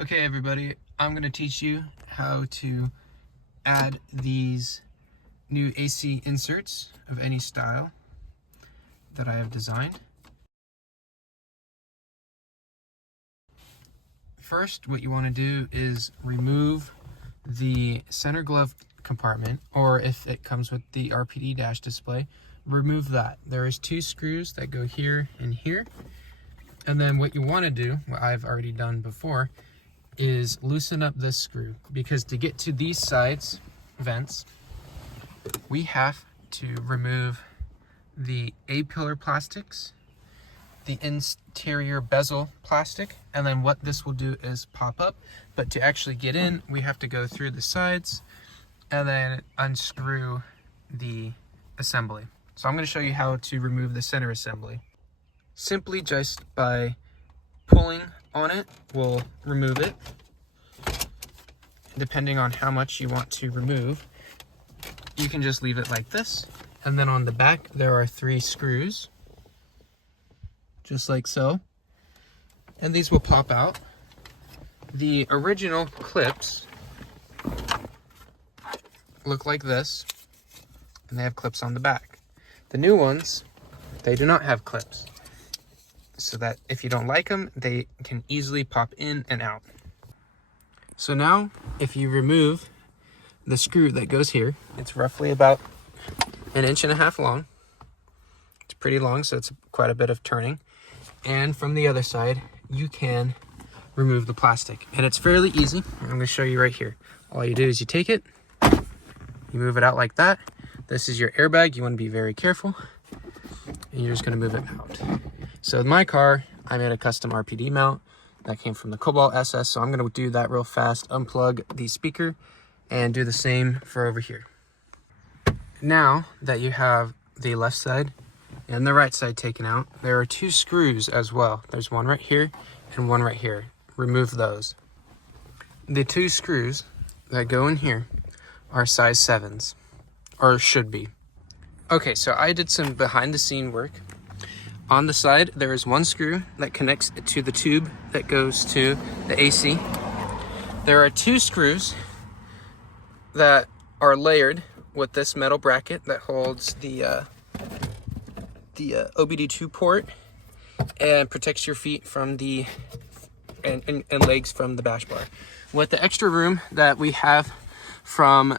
Okay everybody, I'm going to teach you how to add these new AC inserts of any style that I have designed. First, what you want to do is remove the center glove compartment, or if it comes with the RPD dash display, remove that. There is 2 screws that go here and here. And then what you want to do, what I've already done before, is loosen up this screw, because to get to these sides vents, we have to remove the A-pillar plastics, the interior bezel plastic, and then what this will do is pop up. But to actually get in, we have to go through the sides and then unscrew the assembly. So I'm going to show you how to remove the center assembly. Simply just by pulling on it, we'll remove it. Depending on how much you want to remove, you can just leave it like this. And then on the back, there are 3 screws, just like so. And these will pop out. The original clips look like this, and they have clips on the back. The new ones, they do not have clips, so that if you don't like them, they can easily pop in and out. So now, if you remove the screw that goes here, it's roughly about 1.5 inches long. It's pretty long, so it's quite a bit of turning. And from the other side, you can remove the plastic. And it's fairly easy. I'm going to show you right here. All you do is you take it, you move it out like that. This is your airbag. You want to be very careful. And you're just going to move it out. So with my car, I made a custom RPD mount that came from the Cobalt SS. So I'm going to do that real fast, unplug the speaker, and do the same for over here. Now that you have the left side and the right side taken out, there are 2 screws as well. There's one right here and one right here. Remove those. The 2 screws that go in here are size 7s, or should be. Okay, so I did some behind the scene work. On the side, there is 1 screw that connects to the tube that goes to the AC. There are 2 screws that are layered with this metal bracket that holds the OBD2 port and protects your feet from the and legs from the bash bar. With the extra room that we have from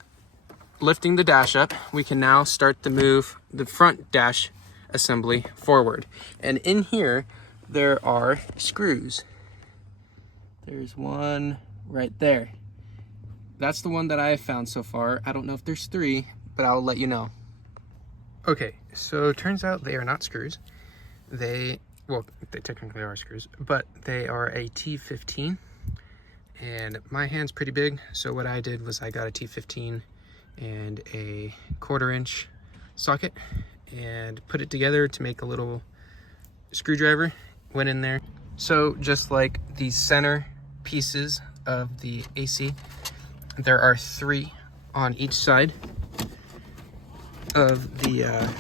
lifting the dash up, we can now start to move the front dash assembly forward. And in here, there are screws. There's one right there. That's the one that I have found so far. I don't know if there's 3, but I'll let you know. Okay, so it turns out they are not screws. Well, they technically are screws, but they are a T15. And my hand's pretty big, so what I did was I got a T15 and a 1/4 inch socket and put it together to make a little screwdriver. Went in there. So just like the center pieces of the AC, there are 3 on each side of the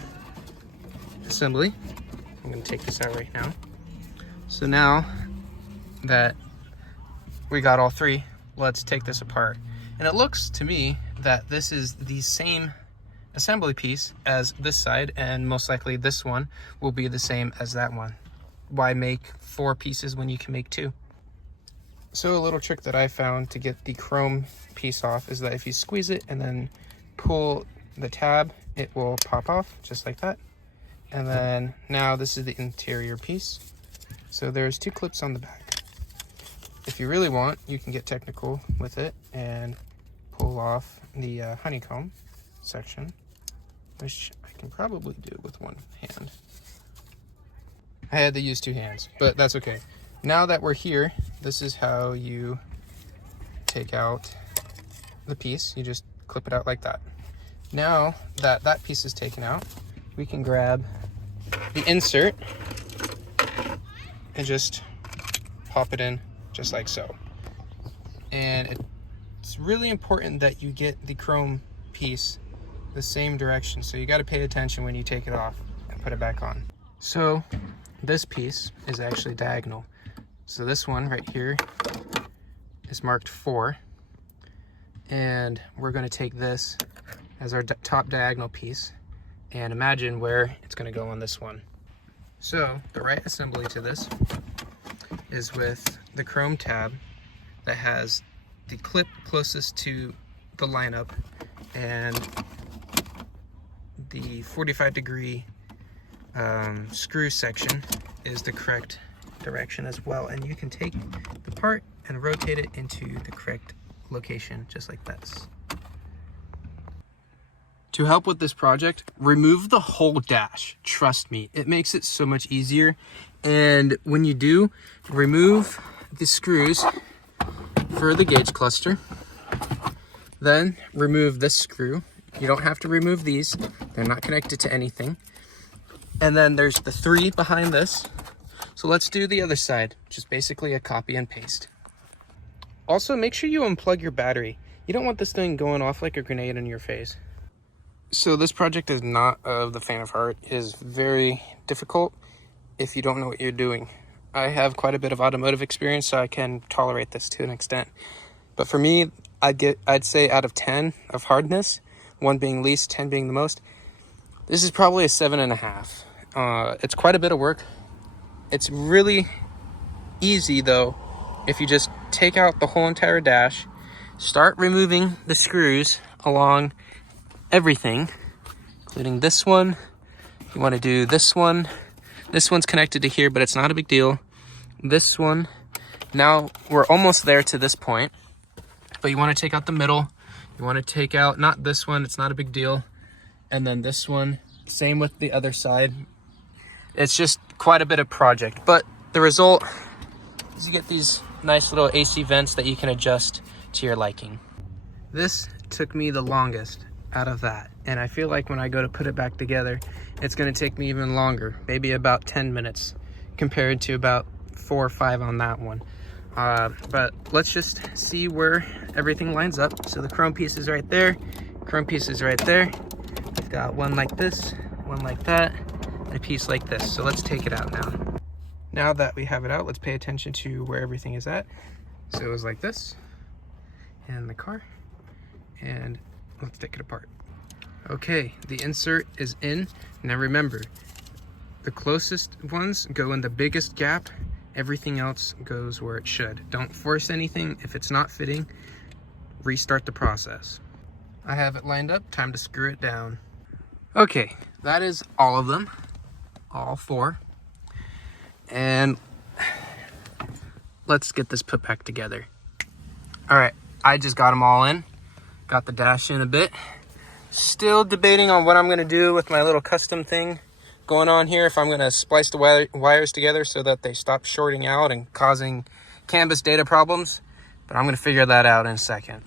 assembly. I'm going to take this out right now. So now that we got all 3, let's take this apart. And it looks to me that this is the same assembly piece as this side, and most likely this one will be the same as that one. Why make 4 pieces when you can make 2? So a little trick that I found to get the chrome piece off is that if you squeeze it and then pull the tab, it will pop off just like that. And then now this is the interior piece. So there's 2 clips on the back. If you really want, you can get technical with it and pull off the honeycomb section, which I can probably do with 1 hand. I had to use 2 hands, but that's okay. Now that we're here, this is how you take out the piece. You just clip it out like that. Now that that piece is taken out, we can grab the insert and just pop it in just like so. And it's really important that you get the chrome piece the same direction, so you got to pay attention when you take it off and put it back on. So this piece is actually diagonal. So this one right here is marked 4. And we're going to take this as our top diagonal piece and imagine where it's going to go on this one. So the right assembly to this is with the chrome tab that has the clip closest to the lineup, and the 45-degree screw section is the correct direction as well. And you can take the part and rotate it into the correct location, just like this. To help with this project, remove the whole dash. Trust me, it makes it so much easier. And when you do, remove the screws for the gauge cluster. Then remove this screw. You don't have to remove these. They're not connected to anything. And then there's the 3 behind this. So let's do the other side, just basically a copy and paste. Also, make sure you unplug your battery. You don't want this thing going off like a grenade in your face. So this project is not of the faint of heart. It is very difficult if you don't know what you're doing. I have quite a bit of automotive experience, so I can tolerate this to an extent. But for me, I'd say out of 10 of hardness, 1 being least, 10 being the most, this is probably a 7.5. It's quite a bit of work. It's really easy though if you just take out the whole entire dash, start removing the screws along everything, including this one. You want to do this one. This one's connected to here, but it's not a big deal. This one. Now we're almost there to this point, but you want to take out the middle. You want to take out, not this one, it's not a big deal. And then this one, same with the other side. It's just quite a bit of project, but the result is you get these nice little AC vents that you can adjust to your liking. This took me the longest out of that, and I feel like when I go to put it back together, it's going to take me even longer, maybe about 10 minutes compared to about 4 or 5 on that one. But let's just see where everything lines up. So the chrome piece is right there, chrome piece is right there. I've got one like this, one like that, and a piece like this. So let's take it out now. Now that we have it out, let's pay attention to where everything is at. So it was like this, and the car, and let's take it apart. Okay, the insert is in. Now remember, the closest ones go in the biggest gap. Everything else goes where it should. Don't force anything. If it's not fitting, restart the process. I have it lined up, time to screw it down. Okay, that is all of them, all 4. And let's get this put back together. All right, I just got them all in. Got the dash in a bit. Still debating on what I'm gonna do with my little custom thing going on here. If I'm gonna splice the wires together so that they stop shorting out and causing canvas data problems. But I'm gonna figure that out in a second.